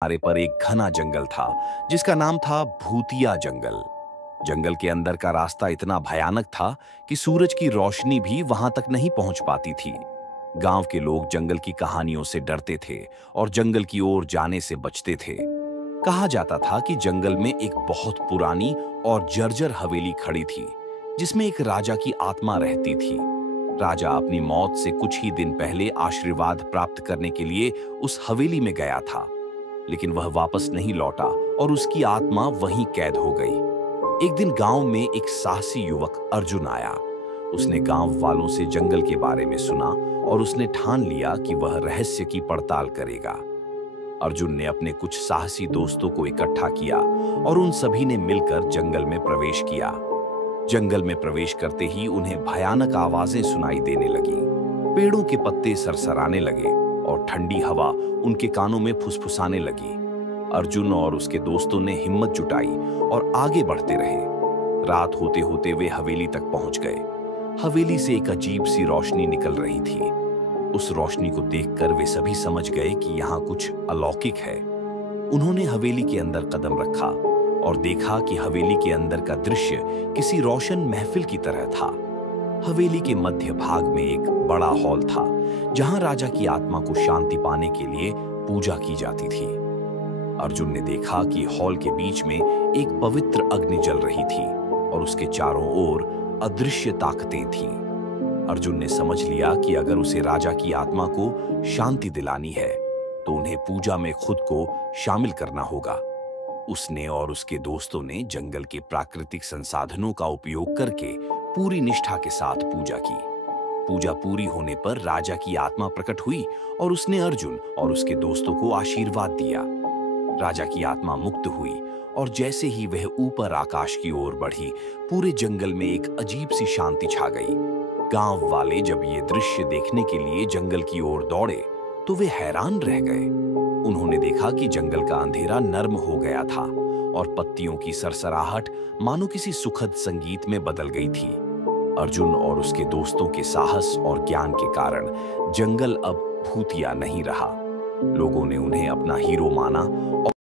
किनारे पर एक घना जंगल था जिसका नाम था भूतिया जंगल। जंगल के अंदर का रास्ता इतना भयानक था कि सूरज की रोशनी भी वहां तक नहीं पहुंच पाती थी। गांव के लोग जंगल की कहानियों से डरते थे और जंगल की ओर जाने से बचते थे। कहा जाता था कि जंगल में एक बहुत पुरानी और जर्जर हवेली खड़ी थी जिसमें एक राजा की आत्मा रहती थी। राजा अपनी मौत से कुछ ही दिन पहले आशीर्वाद प्राप्त करने के लिए उस हवेली में गया था, लेकिन वह वापस नहीं लौटा और उसकी आत्मा वहीं कैद हो गई। एक दिन गांव में एक साहसी युवक अर्जुन आया। उसने गांव वालों से जंगल के बारे में सुना और उसने ठान लिया कि वह रहस्य की पड़ताल करेगा। अर्जुन ने अपने कुछ साहसी दोस्तों को इकट्ठा किया और उन सभी ने मिलकर जंगल में प्रवेश किया। जंगल में प्रवेश करते ही उन्हें भयानक आवाजें सुनाई देने लगी। पेड़ों के पत्ते सरसराने लगे और ठंडी हवा उनके कानों में फुसफुसाने लगी। अर्जुन और उसके दोस्तों ने हिम्मत जुटाई और आगे बढ़ते रहे। रात होते होते वे हवेली तक पहुंच गए। हवेली से एक अजीब सी रोशनी निकल रही थी। उस रोशनी को देखकर वे सभी समझ गए कि यहाँ कुछ अलौकिक है। उन्होंने हवेली के अंदर कदम रखा और देखा कि हवेली के अंदर का दृश्य किसी रोशन महफिल की तरह था। हवेली के मध्य भाग में एक बड़ा हॉल था जहां राजा की आत्मा को शांति पाने के लिए पूजा की जाती थी। अर्जुन ने देखा कि हॉल के बीच में एक पवित्र अग्नि जल रही थी और उसके चारों ओर अदृश्य ताकतें थीं। अर्जुन ने समझ लिया कि अगर उसे राजा की आत्मा को शांति दिलानी है तो उन्हें पूजा में खुद को शामिल करना होगा। उसने और उसके दोस्तों ने जंगल के प्राकृतिक संसाधनों का उपयोग करके पूरी निष्ठा के साथ पूजा की। पूजा पूरी होने पर राजा की आत्मा प्रकट हुई और उसने अर्जुन और उसके दोस्तों को आशीर्वाद दिया। राजा की आत्मा मुक्त हुई और जैसे ही वह ऊपर आकाश की ओर बढ़ी, पूरे जंगल में एक अजीब सी शांति छा गई। गांव वाले जब ये दृश्य देखने के लिए जंगल की ओर दौड़े तो वे हैरान रह गए। उन्होंने देखा कि जंगल का अंधेरा नर्म हो गया था और पत्तियों की सरसराहट मानो किसी सुखद संगीत में बदल गई थी। अर्जुन और उसके दोस्तों के साहस और ज्ञान के कारण जंगल अब भूतिया नहीं रहा। लोगों ने उन्हें अपना हीरो माना और